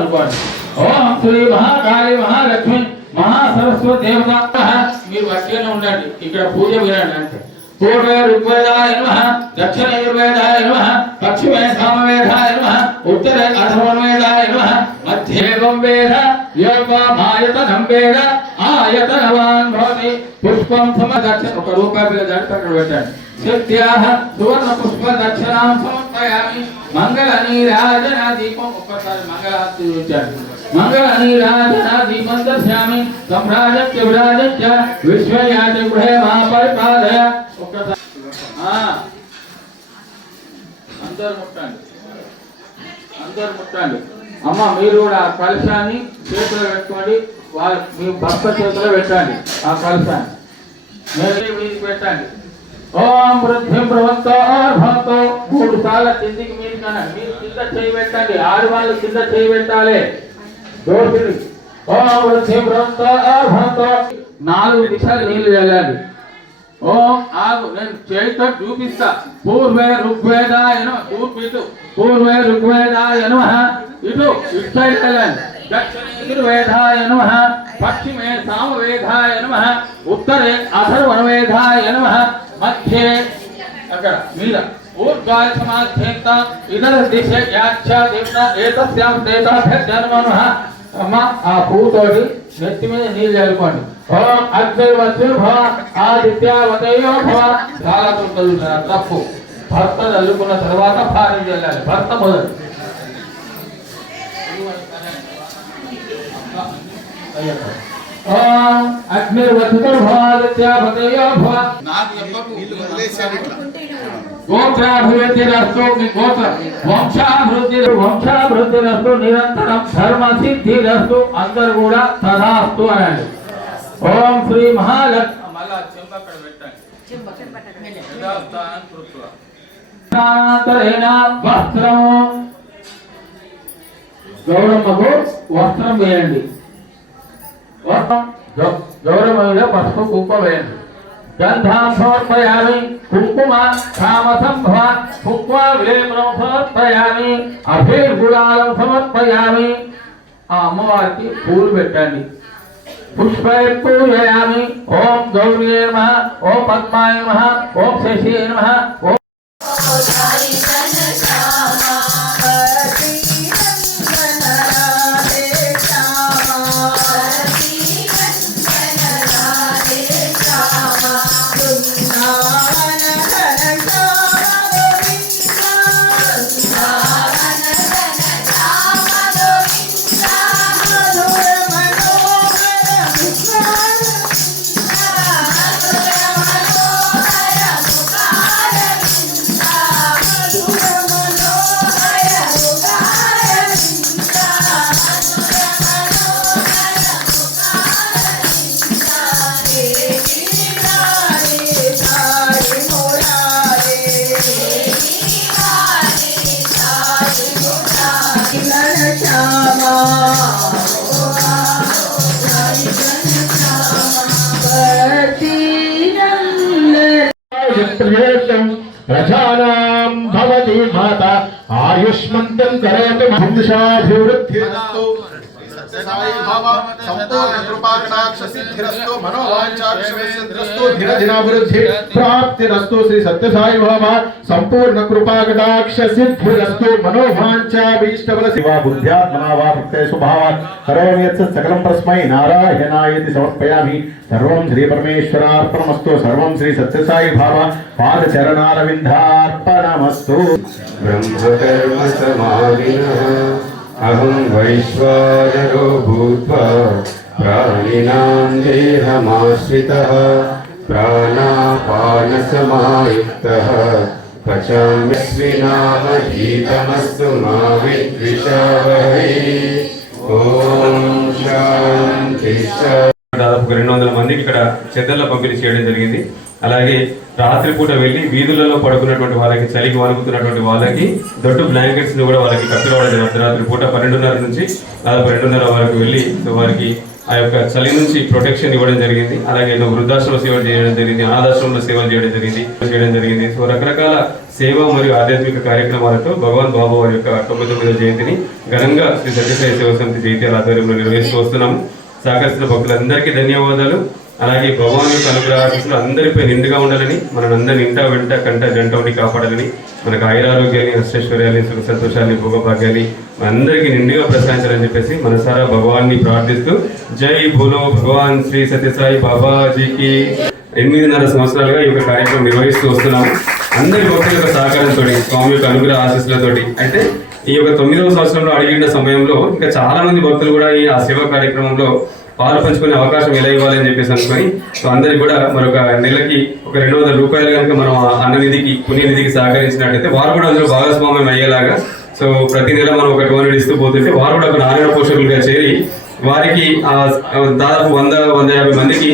అనుకోండి. ఓం శ్రీ మహాకాళి మహాలక్ష్మి మహాసరస్వతి దేవత. మీరు వట్టిగానే ఉండండి, ఇక్కడ పూజ వినండి అంటే. పూర్వే ఋగ్వేదాయ నమః, దక్షిణ యజుర్వేదాయ నమః, పశ్చిమే సామవేదాయ నమః, ఉత్తరే అథర్వణవేదాయ నమః, మధ్యే ఏవం వేద యోగమాయతనం వేద ఆయతనవాన్ భవతి. పుష్పం సమదక్షిణ ఒక రూపాయి బిళ్ళ దాటి అక్కడ పెట్టండి. సత్యాః సువర్ణ పుష్ప దక్షిణాం సమర్పయామి. మంగళ నీరాజన దీపం ఒక్కసారి మంగళారతి చూపించండి. మంగళ నీరాజన దీపం దర్శయామి. సంభ్రాజత్య విరాజత్య విశ్వయాతి గృహే మహాపరిపాలయ. ఒక్కసారి అందరు ముట్టండి, అందరు ముట్టండి. అమ్మ మీరు కూడా ఆ కలశాన్ని చేతిలో పెట్టుకోండి, మీ భర్త చేతిలో పెట్టండి. ఆ కలశాన్ని మీదికి పెట్టండి. ఓం వృద్ధిం ప్రవంతో భవంతో. 3 సార్లు కిందికి మీరు కన్నా మీరు కింద చేయి పెట్టండి, ఆడవాళ్ళు కింద చేయి పెట్టాలి. దోషులు ఓం వృద్ధిం ప్రవంతో భవంతో. 4 దిశలు నీళ్లు వెళ్ళాలి. ఓం ఆగు, నేను చేతితో చూపిస్తా. పూర్వే ఋగ్వేదాయ నమః, పూర్వే ఋగ్వేదాయ నమః. ఇటు సైడ్ వెళ్ళండి. దక్షిణే యజుర్వేదాయ నమః, పశ్చిమే సామవేదాయ నమః, ఉత్తరే అథర్వణవేదాయ నమః, మధ్యే అక్కడ మీద ఊర్ధ్వాయ సమాధ్యేత ఇతర దిశ యాచ్ఛా దేవత ఏతస్యాం దేవతాభ్యర్థ్య నమః. అమ్మ ఆ పూతోటి నెత్తి మీద నీళ్ళు చల్లుకోండి. ఓం అగ్నిర్వత్యుర్భవ ఆదిత్యవతయో భవ. చాలా తప్పు. భర్త చల్లుకున్న తర్వాత భార్య చల్లాలి. భర్త మొదలు. ఓం అగ్నిర్వత్యుర్భవ ఆదిత్యవతయో భవ. గోత్రాభివృద్ధిరస్తు. మీ గోత్ర వంశాభివృద్ధిరస్తు. నిరంతరం ధర్మ సిద్ధిరస్తు. అందరూ కూడా తదాస్తు అనండి. ఓం శ్రీ మహాలక్ష్మి. మళ్ళా చెంబ అక్కడ పెట్టండి. వస్త్రం గౌరమ్మకు వస్త్రం వేయండి. గౌరమ్మ మీద పసుపు కుంకుమ వేయండి. గంధాం సమర్పయామి. కుంకుమ కామసంభవ కుంకుమ విలేపనం సమర్పయామి. అభిర్గుణాలం సమర్పయామి. ఆ అమ్మవారికి పూలు పెట్టండి. పుష్పై పూజయామి. ఓం గౌరీ నమః, ఓం పద్మాయ నమః, ఓం శశి నమః, ఓం ప్రజానాం భవతి మాత ఆయుష్మంతం కరోతు వంశాభివృద్ధిరస్తు. సత్యసాయి భవ సంపూర్ణ కృపాకటాక్ష సిద్ధిరస్తు. మనోవాంఛాక్షసిద్ధిరస్తు. దినదినాభివృద్ధి ప్రాప్తిరస్తు. శ్రీ సత్యసాయి భవ సంపూర్ణ కృపాకటాక్ష సిద్ధిరస్తు. మనోవాంఛాభీష్టఫల శివా బుద్ధ్యాత్మనా వా భక్తేషు భావాత్ కరోమి యత్ సకలం పరస్మై నారాయణాయేతి సమర్పయామి. సర్వం శ్రీ పరమేశ్వరార్పణమస్తు. సర్వం శ్రీ సత్యసాయి భావ పాదచరణారవిందార్పణమస్తు. బ్రహ్మకర్మ సమాధినః అహం వైశ్వానరో భూత్వా ప్రాణినాం దేహమాశ్రితః ప్రాణాపానసమాయుక్తః పచామ్యస్మినామహీతమస్తు మా విద్విషావహై. ఓం శాంతి. దాదాపు 200 మందికి ఇక్కడ చెద్దర్ల పంపిణీ చేయడం జరిగింది. అలాగే రాత్రిపూట వెళ్ళి వీధులలో పడుకున్నటువంటి వాళ్ళకి, చలికి వణుకుతున్నటువంటి వాళ్ళకి దొడ్డు బ్లాంకెట్స్ ని కూడా వాళ్ళకి కప్పిరావడం జరిగింది. అర్ధరాత్రి పూట 12:30 నుంచి దాదాపు 2:30 వరకు వెళ్ళి వారికి ఆ యొక్క చలి నుంచి ప్రొటెక్షన్ ఇవ్వడం జరిగింది. అలాగే ఎన్నో వృద్ధాశ్రమ సేవలు చేయడం జరిగింది, అనాథాశ్రమంలో సేవలు చేయడం జరిగింది. సో రకరకాల సేవ మరియు ఆధ్యాత్మిక కార్యక్రమాలతో భగవాన్ బాబా వారి యొక్క 99వ జయంతిని ఘనంగా శ్రీ సత్యసాయి సేవా సమితి జైత్యాల ఆధ్వర్యంలో నిర్వహిస్తూ వస్తున్నాము. సహకరిస్తున్న భక్తులందరికీ ధన్యవాదాలు. అలాగే భగవాన్ యొక్క అనుగ్రహాశీస్సులు అందరిపై నిండుగా ఉండాలని, మనందరిని ఇంట వెంట కంట జంట ఉండి కాపాడాలని, మనకు ఆయురారోగ్యాన్ని, అష్టైశ్వర్యాన్ని, సుఖ సంతోషాన్ని, భోగభాగ్యాన్ని మనందరికీ నిండుగా ప్రసాదించాలని చెప్పేసి మనసారా భగవాన్ని ప్రార్థిస్తూ జై బోలో భగవాన్ శ్రీ సత్యసాయి బాబాజీకి. 8.5 సంవత్సరాలుగా ఈ యొక్క కార్యక్రమం నిర్వహిస్తూ వస్తున్నాము. అందరి భక్తుల యొక్క సహకారంతో, స్వామి యొక్క అనుగ్రహ ఆశీస్సులతోటి. అయితే ఈ యొక్క 9వ సంవత్సరంలో అడిగిన సమయంలో ఇంకా చాలా మంది భక్తులు కూడా ఈ ఆ సేవా కార్యక్రమంలో పాలు పంచుకునే అవకాశం ఎలా ఇవ్వాలని చెప్పేసి అనుకుని, సో అందరికి కూడా మరొక నెలకి ఒక 200 రూపాయలు కనుక మనం అన్ననిధికి, పుణ్యనిధికి సహకరించినట్లయితే వారు కూడా అందులో భాగస్వామ్యం అయ్యేలాగా, సో ప్రతి నెల మనం ఒక 200 ఇస్తూ పోతుంటే వారు కూడా ఒక నారాయణ పోషకులుగా చేరి వారికి దాదాపు 100-150 మందికి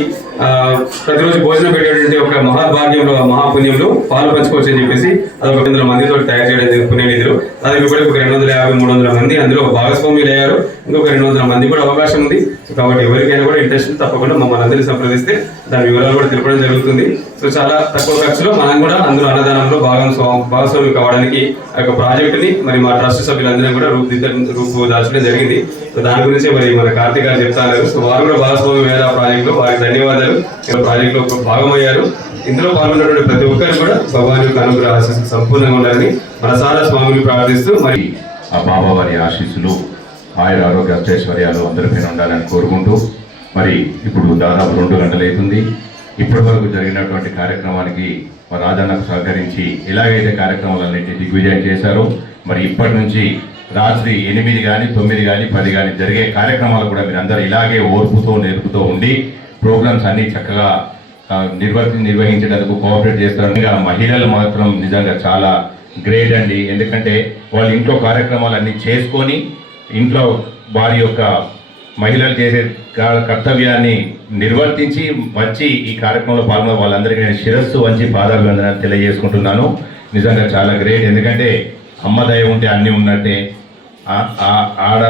ప్రతిరోజు భోజనం పెట్టేటువంటి ఒక మహాభాగ్యంలో, మహాపుణ్యంలో పాలు పంచుకోవచ్చు అని చెప్పేసి అదొక 100 మందితో తయారు చేయడం పుణ్యనిధులు. అది కూడా ఒక 250-300 మంది అందులో భాగస్వామ్యులు అయ్యారు. ఇంకొక 200 మంది కూడా అవకాశం ఉంది. కాబట్టి ఎవరికైనా కూడా ఇంట్రెస్ట్ తప్పకుండా మమ్మల్ని అందరినీ సంప్రదిస్తే దాని వివరాలు కూడా తెలపడం జరుగుతుంది. సో చాలా తక్కువ ఖర్చులో మనం కూడా అందులో అన్నదానంలో భాగస్వామి కావడానికి ఆ యొక్క ప్రాజెక్టుని మరి మా ట్రస్ట్ సభ్యులందరూ కూడా రూపుదాల్చడం జరిగింది. సో దాని గురించి మరి మన కార్తీక్ గారు చెప్తారు. సో వారు కూడా భాగస్వామి వేరే ప్రాజెక్టులో, వారికి ధన్యవాదాలు. ప్రాజెక్టులో భాగమయ్యారు. ఇందులో పాల్గొన్నటువంటి ప్రతి ఒక్కరు కూడా భగవాన్ యొక్క అనుగ్రహ ఆశీస్సులు సంపూర్ణంగా ఉండాలని మనసారా స్వామిని ప్రార్థిస్తూ మరి ఆ బాబా వారి ఆశీస్సులు, ఆయుర ఆరోగ్య అష్టైశ్వర్యాలు అందరిపైన ఉండాలని కోరుకుంటూ, మరి ఇప్పుడు దాదాపు 2 గంటలు అవుతుంది. ఇప్పటి వరకు జరిగినటువంటి కార్యక్రమానికి మా రాజన్నకు సహకరించి ఎలాగైతే కార్యక్రమాలన్నింటినీ దిగ్విజయం చేశారో, మరి ఇప్పటి నుంచి రాత్రి 8 కానీ 9 కానీ 10 కానీ జరిగే కార్యక్రమాలు కూడా మీరు అందరూ ఇలాగే ఓర్పుతో నేర్పుతూ ఉండి ప్రోగ్రామ్స్ అన్నీ చక్కగా నిర్వహించడానికి కోఆపరేట్ చేస్తారు. ఇంకా మహిళలు మాత్రం నిజంగా చాలా గ్రేట్ అండి. ఎందుకంటే వాళ్ళ ఇంట్లో కార్యక్రమాలు అన్నీ చేసుకొని ఇంట్లో వారి యొక్క మహిళలు చేసే కర్తవ్యాన్ని నిర్వర్తించి వచ్చి ఈ కార్యక్రమంలో పాల్గొన్న వాళ్ళందరికీ నేను శిరస్సు వంచి పాదాభివందనాలు తెలియజేసుకుంటున్నాను. నిజంగా చాలా గ్రేట్. ఎందుకంటే అమ్మ దయ ఉంటే అన్నీ ఉన్నట్టే. ఆడ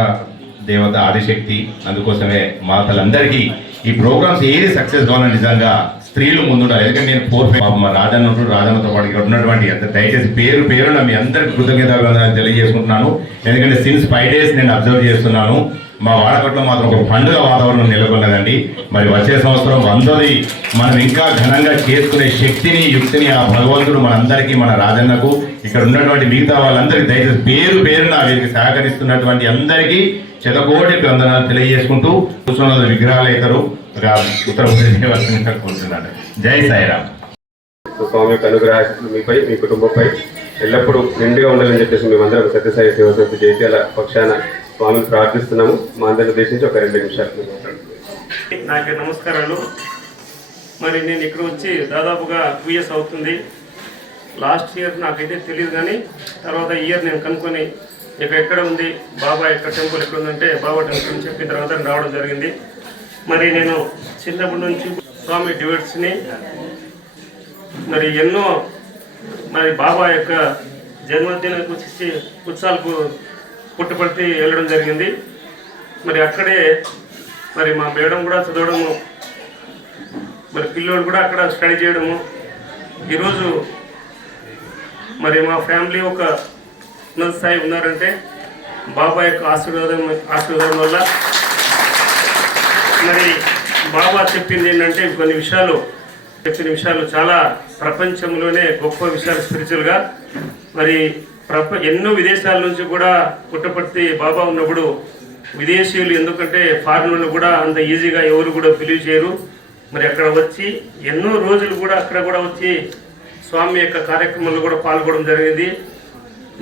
దేవత ఆదిశక్తి. అందుకోసమే మాతలందరికీ ఈ ప్రోగ్రామ్స్ ఏది సక్సెస్ కావాలని నిజంగా స్త్రీలు ముందుండాలి. ఎందుకంటే నేను 4 మా రాజన్న రాజన్నతో పాటు ఇక్కడ ఉన్నటువంటి దయచేసి పేరున మీ అందరికి కృతజ్ఞతలు తెలియజేసుకుంటున్నాను. ఎందుకంటే సిన్స్ 5 days నేను అబ్జర్వ్ చేస్తున్నాను. మా వాడకట్లో మాత్రం ఒక పండుగ వాతావరణం నెలకొన్నదండి. మరి వచ్చే సంవత్సరం 100ది మనం ఇంకా ఘనంగా చేసుకునే శక్తిని, యుక్తిని ఆ భగవంతుడు మనందరికీ, మన రాజన్నకు, ఇక్కడ ఉన్నటువంటి మిగతా వాళ్ళందరికీ దయచేసి పేరున వీరికి సహకరిస్తున్నటువంటి అందరికీ శతకోటి వందనాలు తెలియజేసుకుంటూ కూర్చున్న విగ్రహాలు అవుతారు ఉత్తరప్రదేశ్ కోరుతున్నాను. జై సాయిరామ్. స్వామి యొక్క అనుగ్రహాశీస్సులు మీపై, మీ కుటుంబంపై ఎల్లప్పుడూ నిండుగా ఉండాలని చెప్పేసి మేమందరం సత్యసాయి సేవా సమితి జైత్యాల పక్షాన స్వామిని ప్రార్థిస్తున్నాము. మా అందరిని ఉద్దేశించి ఒక 2 నిమిషాలు. నాకు నమస్కారాలు. మరి నేను ఇక్కడ వచ్చి దాదాపుగా 2 years అవుతుంది. లాస్ట్ ఇయర్ నాకైతే తెలియదు, కానీ తర్వాత ఇయర్ నేను కనుక్కొని ఎక్కడ ఉంది బాబా యొక్క టెంపుల్ ఎక్కడ ఉందంటే బాబా టెంపుల్ అని చెప్పిన తర్వాత రావడం జరిగింది. మరి నేను చిన్నప్పటి నుంచి స్వామి డివోట్స్ని మరి ఎన్నో మరి బాబా యొక్క జన్మదిన ఉత్సవాలకు పుట్టుపడితే వెళ్ళడం జరిగింది. మరి అక్కడే మరి మా మేడం కూడా చదవడము, మరి పిల్లోడు కూడా అక్కడ స్టడీ చేయడము. ఈరోజు మరి మా ఫ్యామిలీ ఒక ఉన్నత స్థాయి ఉన్నారంటే బాబా యొక్క ఆశీర్వాదం వల్ల. మరి బాబా చెప్పింది ఏంటంటే కొన్ని చెప్పిన విషయాలు చాలా ప్రపంచంలోనే గొప్ప విషయాలు స్పిరిచువల్గా. మరి ఎన్నో విదేశాల నుంచి కూడా పుట్టపర్తి బాబా ఉన్నప్పుడు విదేశీయులు, ఎందుకంటే ఫారినర్లు కూడా అంత ఈజీగా ఎవరు కూడా బిలీవ్ చేయరు. మరి అక్కడ వచ్చి ఎన్నో రోజులు కూడా అక్కడ కూడా వచ్చి స్వామి యొక్క కార్యక్రమాల్లో కూడా పాల్గొనడం జరిగింది.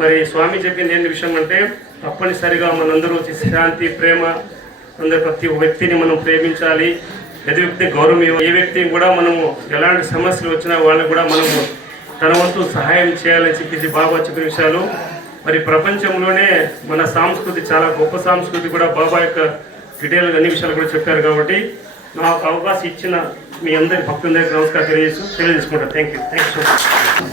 మరి స్వామి చెప్పింది ఏంటి విషయం అంటే తప్పనిసరిగా మనందరూ వచ్చి శాంతి, ప్రేమ, అందరు ప్రతి వ్యక్తిని మనం ప్రేమించాలి, ప్రతి వ్యక్తిని గౌరవం ఇవ్వాలి. ఏ వ్యక్తిని కూడా మనము ఎలాంటి సమస్యలు వచ్చినా వాళ్ళని కూడా మనము తన వంతు సహాయం చేయాలని చెప్పేసి బాబా చెప్పిన విషయాలు. మరి ప్రపంచంలోనే మన సంస్కృతి చాలా గొప్ప సంస్కృతి కూడా బాబా యొక్క డీటెయిల్గా అన్ని విషయాలు కూడా చెప్పారు. కాబట్టి నాకు అవకాశం ఇచ్చిన మీ అందరి భక్తులందరికీ నమస్కారం తెలియజేసుకుంటాను. Thank you so much.